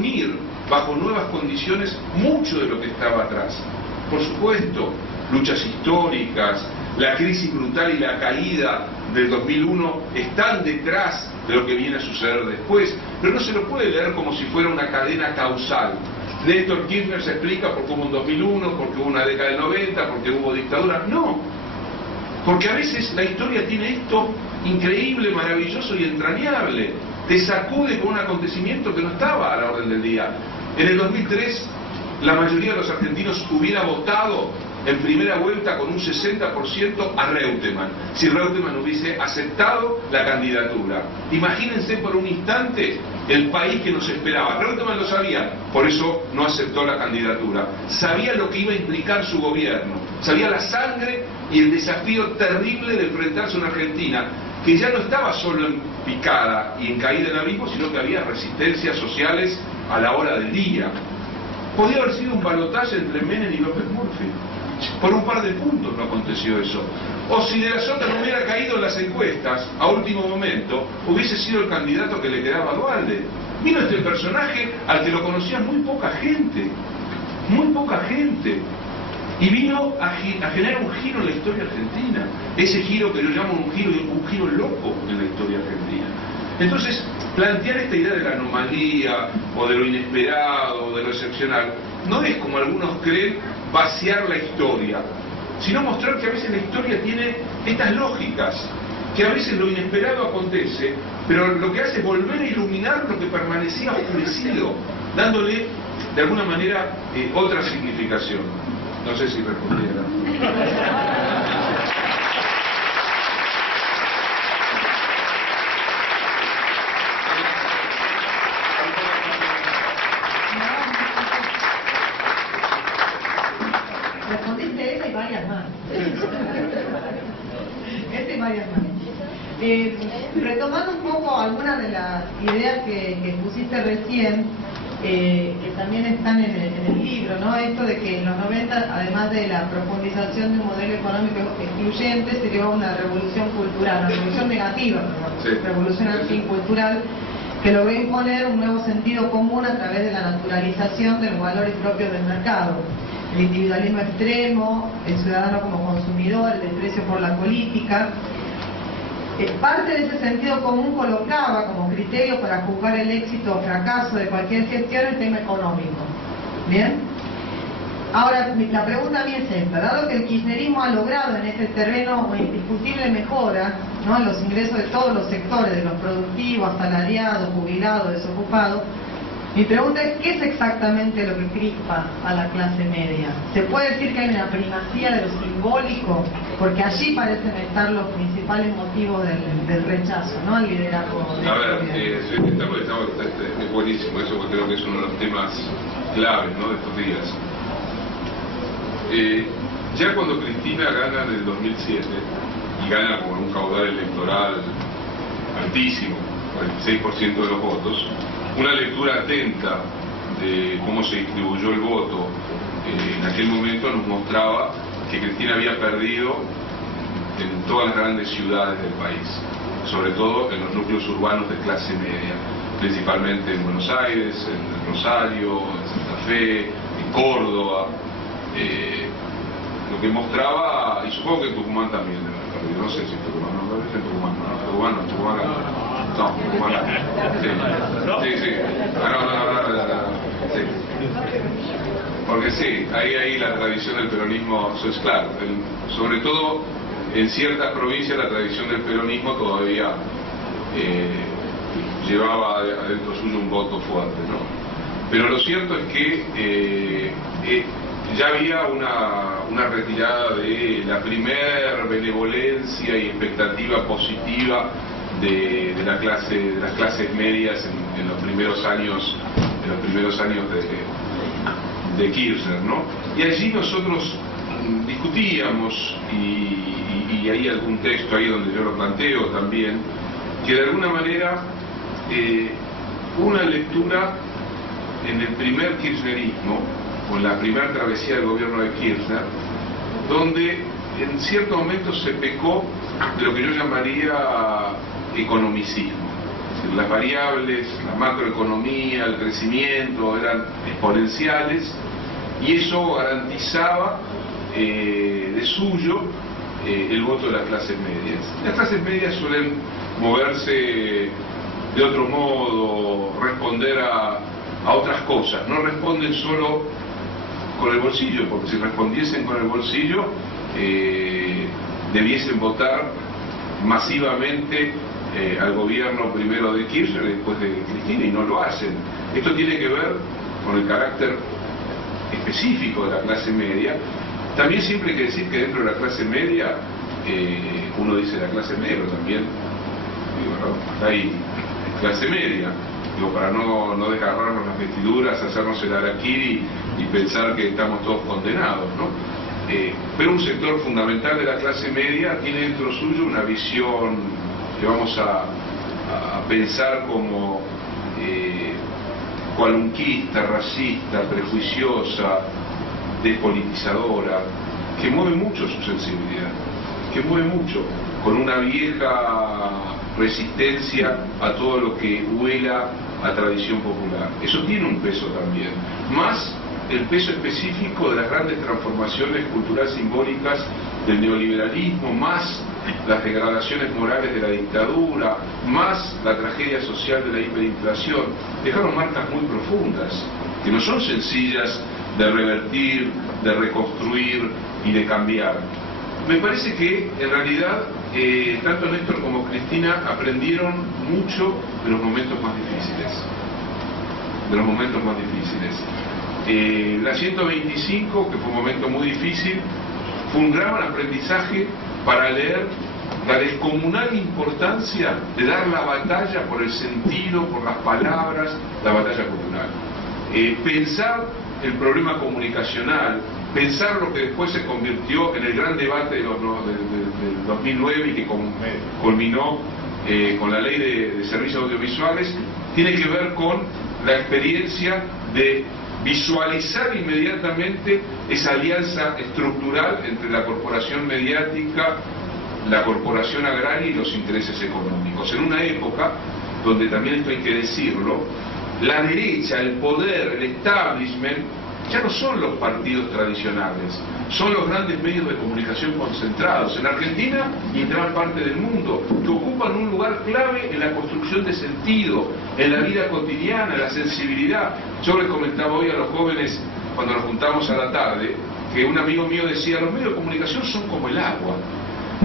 reunir bajo nuevas condiciones mucho de lo que estaba atrás. Por supuesto, luchas históricas, la crisis brutal y la caída del 2001 están detrás de lo que viene a suceder después, pero no se lo puede leer como si fuera una cadena causal. Néstor Kirchner se explica por qué hubo un 2001, porque hubo una década del 90, porque hubo dictadura. No, porque a veces la historia tiene esto increíble, maravilloso y entrañable. Te sacude con un acontecimiento que no estaba a la orden del día. En el 2003, la mayoría de los argentinos hubiera votado en primera vuelta con un 60% a Reutemann, si Reutemann hubiese aceptado la candidatura. Imagínense por un instante el país que nos esperaba. Reutemann lo sabía, por eso no aceptó la candidatura. Sabía lo que iba a implicar su gobierno, sabía la sangre y el desafío terrible de enfrentarse a una Argentina que ya no estaba solo en picada y en caída en abismo, sino que había resistencias sociales a la hora del día. Podía haber sido un balotaje entre Menem y López Murphy. Por un par de puntos no aconteció eso. O si De la Sota no hubiera caído en las encuestas a último momento, hubiese sido el candidato que le quedaba a Duhalde. Vino este personaje al que lo conocía muy poca gente, y vino a generar un giro en la historia argentina, ese giro que yo llamo un giro loco en la historia argentina. Entonces, plantear esta idea de la anomalía, o de lo inesperado, o de lo excepcional, no es, como algunos creen, vaciar la historia, sino mostrar que a veces la historia tiene estas lógicas, que a veces lo inesperado acontece, pero lo que hace es volver a iluminar lo que permanecía oscurecido, dándole, de alguna manera, otra significación. No sé si respondiera. Respondiste esa y varias más. Esta y varias más. Retomando un poco algunas de las ideas que pusiste recién, que también están en el libro, ¿no? Esto de que en los 90, además de la profundización de un modelo económico excluyente, se dio una revolución cultural, una revolución negativa, Sí. Revolución al fin cultural, que logró imponer un nuevo sentido común a través de la naturalización de los valores propios del mercado. El individualismo extremo, el ciudadano como consumidor, el desprecio por la política. Parte de ese sentido común colocaba como criterio para juzgar el éxito o fracaso de cualquier gestión el tema económico. ¿Bien? Ahora, la pregunta a mí es esta. Dado que el kirchnerismo ha logrado en este terreno una indiscutible mejora, ¿no?, en los ingresos de todos los sectores, de los productivos, asalariados, jubilados, desocupados, mi pregunta es, ¿qué es exactamente lo que crispa a la clase media? ¿Se puede decir que hay una primacía de lo simbólico? Porque allí parecen estar los principales motivos del rechazo, ¿no?, al liderazgo de A ver, es buenísimo eso, porque creo que es uno de los temas claves, ¿no?, de estos días. Ya cuando Cristina gana en el 2007, y gana con un caudal electoral altísimo, 46% de los votos, una lectura atenta de cómo se distribuyó el voto en aquel momento nos mostraba que Cristina había perdido en todas las grandes ciudades del país, sobre todo en los núcleos urbanos de clase media, principalmente en Buenos Aires, en Rosario, en Santa Fe, en Córdoba, lo que mostraba, y supongo que en Tucumán también, no sé si Tucumán, no, en Tucumán, no, Tucumán no, sí, sí, sí, porque sí, ahí la tradición del peronismo, eso es claro, sobre todo en ciertas provincias la tradición del peronismo todavía llevaba adentro suyo un voto fuerte, ¿no? Pero lo cierto es que ya había una retirada de la primer benevolencia y expectativa positiva de las clases medias en los primeros años de Kirchner, ¿no? Y allí nosotros discutíamos, y hay algún texto ahí donde yo lo planteo también, que de alguna manera una lectura en el primer kirchnerismo, o en la primera travesía del gobierno de Kirchner, donde en cierto momento se pecó de lo que yo llamaría economicismo. Las variables, la macroeconomía, el crecimiento eran exponenciales y eso garantizaba de suyo el voto de las clases medias. Las clases medias suelen moverse de otro modo, responder a otras cosas, no responden solo con el bolsillo, porque si respondiesen con el bolsillo debiesen votar masivamente al gobierno primero de Kirchner y después de Cristina, y no lo hacen. Esto tiene que ver con el carácter específico de la clase media. También siempre hay que decir que dentro de la clase media, uno dice la clase media, pero también hay clase media, para no desgarrarnos las vestiduras, hacernos el harakiri y pensar que estamos todos condenados, ¿no? Pero un sector fundamental de la clase media tiene dentro suyo una visión que vamos a pensar como cualunquista, racista, prejuiciosa, despolitizadora, que mueve mucho su sensibilidad, que mueve mucho, con una vieja resistencia a todo lo que huela a tradición popular. Eso tiene un peso también, más el peso específico de las grandes transformaciones culturales simbólicas del neoliberalismo, más las degradaciones morales de la dictadura, más la tragedia social de la hiperinflación, dejaron marcas muy profundas, que no son sencillas de revertir, de reconstruir y de cambiar. Me parece que en realidad tanto Néstor como Cristina aprendieron mucho de los momentos más difíciles. La 125, que fue un momento muy difícil, fue un gran aprendizaje para leer la descomunal importancia de dar la batalla por el sentido, por las palabras, la batalla cultural. Pensar el problema comunicacional, pensar lo que después se convirtió en el gran debate del 2009 y que culminó con la ley de servicios audiovisuales, tiene que ver con la experiencia de visualizar inmediatamente esa alianza estructural entre la corporación mediática, la corporación agraria y los intereses económicos. En una época donde, también esto hay que decirlo, la derecha, el poder, el establishment, ya no son los partidos tradicionales, son los grandes medios de comunicación concentrados en Argentina y en gran parte del mundo, que ocupan un lugar clave en la construcción de sentido, en la vida cotidiana, en la sensibilidad. Yo les comentaba hoy a los jóvenes, cuando nos juntamos a la tarde, que un amigo mío decía, los medios de comunicación son como el agua.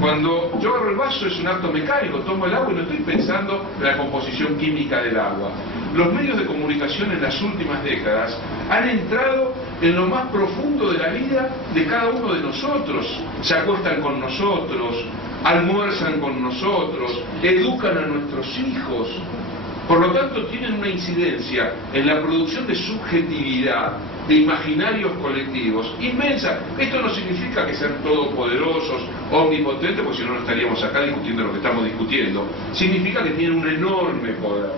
Cuando yo agarro el vaso es un acto mecánico, tomo el agua y no estoy pensando en la composición química del agua. Los medios de comunicación en las últimas décadas han entrado en lo más profundo de la vida de cada uno de nosotros. Se acuestan con nosotros, almuerzan con nosotros, educan a nuestros hijos. Por lo tanto, tienen una incidencia en la producción de subjetividad, de imaginarios colectivos, inmensa. Esto no significa que sean todopoderosos, omnipotentes, porque si no, no estaríamos acá discutiendo lo que estamos discutiendo. Significa que tienen un enorme poder,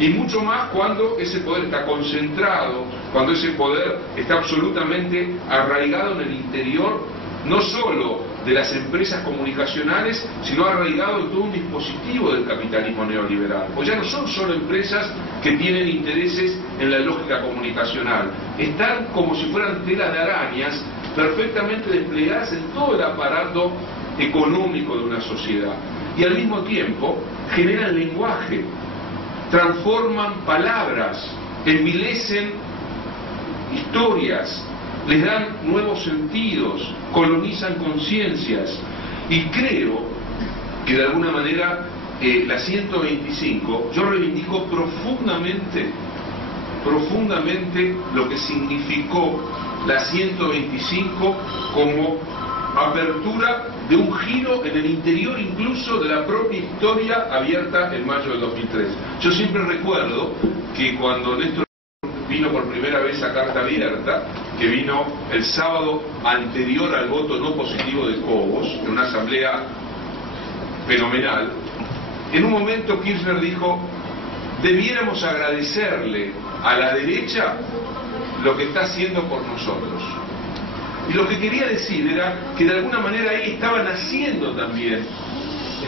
y mucho más cuando ese poder está concentrado, cuando ese poder está absolutamente arraigado en el interior, no solo de las empresas comunicacionales, sino arraigado en todo un dispositivo del capitalismo neoliberal. Pues ya no son solo empresas que tienen intereses en la lógica comunicacional, están como si fueran telas de arañas perfectamente desplegadas en todo el aparato económico de una sociedad. Y al mismo tiempo generan lenguaje, transforman palabras, envilecen historias, les dan nuevos sentidos, colonizan conciencias. Y creo que de alguna manera la 125, yo reivindico profundamente lo que significó la 125 como apertura de un giro en el interior incluso de la propia historia abierta en mayo del 2003. Yo siempre recuerdo que cuando Néstor vino por primera vez a Carta Abierta, que vino el sábado anterior al voto no positivo de Cobos, en una asamblea fenomenal, en un momento Kirchner dijo, debiéramos agradecerle a la derecha lo que está haciendo por nosotros. Y lo que quería decir era que de alguna manera ahí estaba naciendo también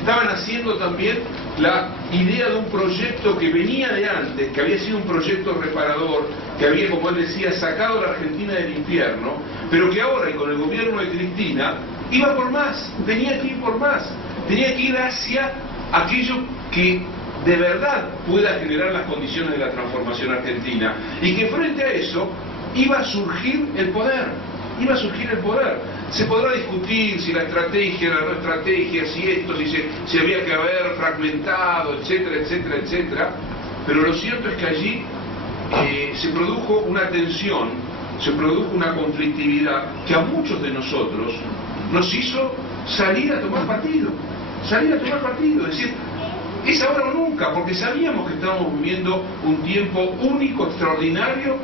estaban haciendo también la idea de un proyecto que venía de antes, que había sido un proyecto reparador, que había, como él decía, sacado a la Argentina del infierno, pero que ahora, y con el gobierno de Cristina, iba por más, tenía que ir por más, tenía que ir hacia aquello que de verdad pueda generar las condiciones de la transformación argentina, y que frente a eso iba a surgir el poder, iba a surgir el poder. Se podrá discutir si la estrategia era no estrategia, si esto, si había que haber fragmentado, etcétera, etcétera, etcétera, pero lo cierto es que allí se produjo una tensión, se produjo una conflictividad que a muchos de nosotros nos hizo salir a tomar partido, es decir, es ahora o nunca, porque sabíamos que estábamos viviendo un tiempo único, extraordinario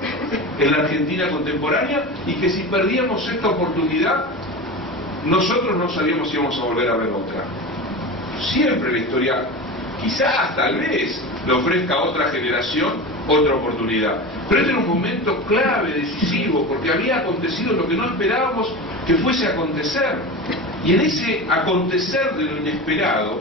en la Argentina contemporánea, y que si perdíamos esta oportunidad, nosotros no sabíamos si íbamos a volver a ver otra. Siempre la historia, quizás, tal vez, le ofrezca a otra generación otra oportunidad. Pero este era un momento clave, decisivo, porque había acontecido lo que no esperábamos que fuese a acontecer. Y en ese acontecer de lo inesperado,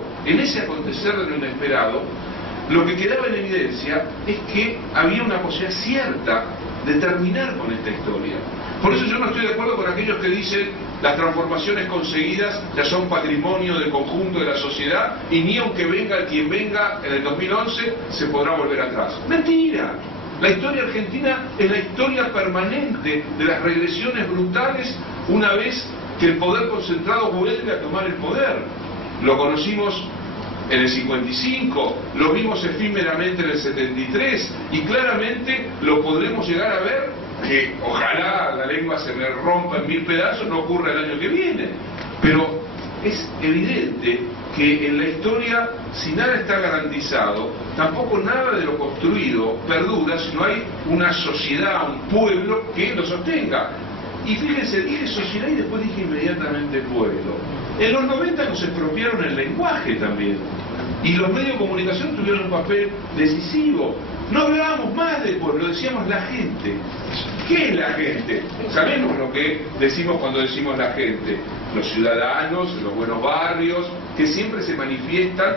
lo que quedaba en evidencia es que había una posibilidad cierta de terminar con esta historia. Por eso yo no estoy de acuerdo con aquellos que dicen las transformaciones conseguidas ya son patrimonio del conjunto de la sociedad y ni aunque venga quien venga en el 2011 se podrá volver atrás. ¡Mentira! La historia argentina es la historia permanente de las regresiones brutales una vez que el poder concentrado vuelve a tomar el poder. Lo conocimos en el 55, lo vimos efímeramente en el 73 y claramente lo podremos llegar a ver, que ojalá la lengua se me rompa en 1000 pedazos, no ocurra el año que viene. Pero es evidente que en la historia, si nada está garantizado, tampoco nada de lo construido perdura si no hay una sociedad, un pueblo que lo sostenga. Y fíjense, dije sociedad y después dije inmediatamente pueblo. En los 90 nos expropiaron el lenguaje también. Y los medios de comunicación tuvieron un papel decisivo. No hablábamos más del pueblo, decíamos la gente. ¿Qué es la gente? Sabemos lo que decimos cuando decimos la gente. Los ciudadanos, los buenos barrios, que siempre se manifiestan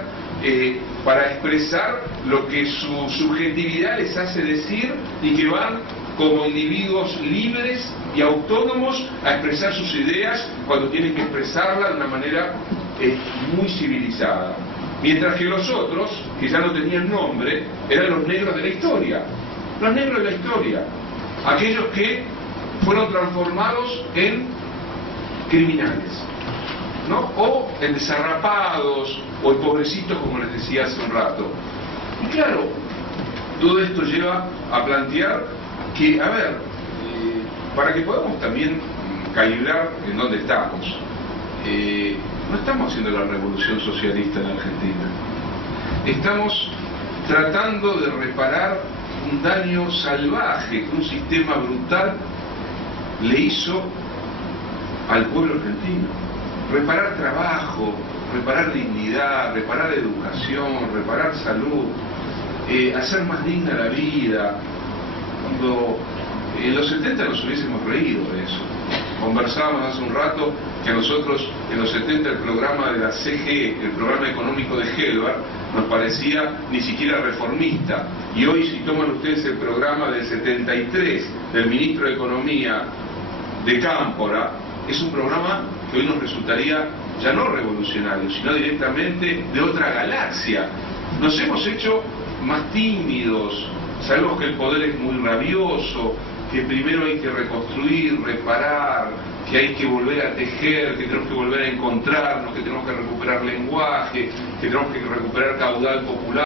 para expresar lo que su subjetividad les hace decir y que van como individuos libres y autónomos a expresar sus ideas cuando tienen que expresarlas de una manera muy civilizada. Mientras que los otros, que ya no tenían nombre, eran los negros de la historia. Los negros de la historia. Aquellos que fueron transformados en criminales, ¿no? O en desarrapados, o en pobrecitos, como les decía hace un rato. Y claro, todo esto lleva a plantear que, a ver, para que podamos también calibrar en dónde estamos, no estamos haciendo la revolución socialista en Argentina. Estamos tratando de reparar un daño salvaje que un sistema brutal le hizo al pueblo argentino. Reparar trabajo, reparar dignidad, reparar educación, reparar salud, hacer más digna la vida. Cuando en los 70 nos hubiésemos reído de eso. Conversábamos hace un rato que a nosotros en los 70 el programa de la CGE, el programa económico de Helvar, nos parecía ni siquiera reformista. Y hoy, si toman ustedes el programa del 73 del ministro de Economía de Cámpora, es un programa que hoy nos resultaría ya no revolucionario, sino directamente de otra galaxia. Nos hemos hecho más tímidos, sabemos que el poder es muy rabioso, que primero hay que reconstruir, reparar, que hay que volver a tejer, que tenemos que volver a encontrarnos, que tenemos que recuperar lenguaje, que tenemos que recuperar caudal popular.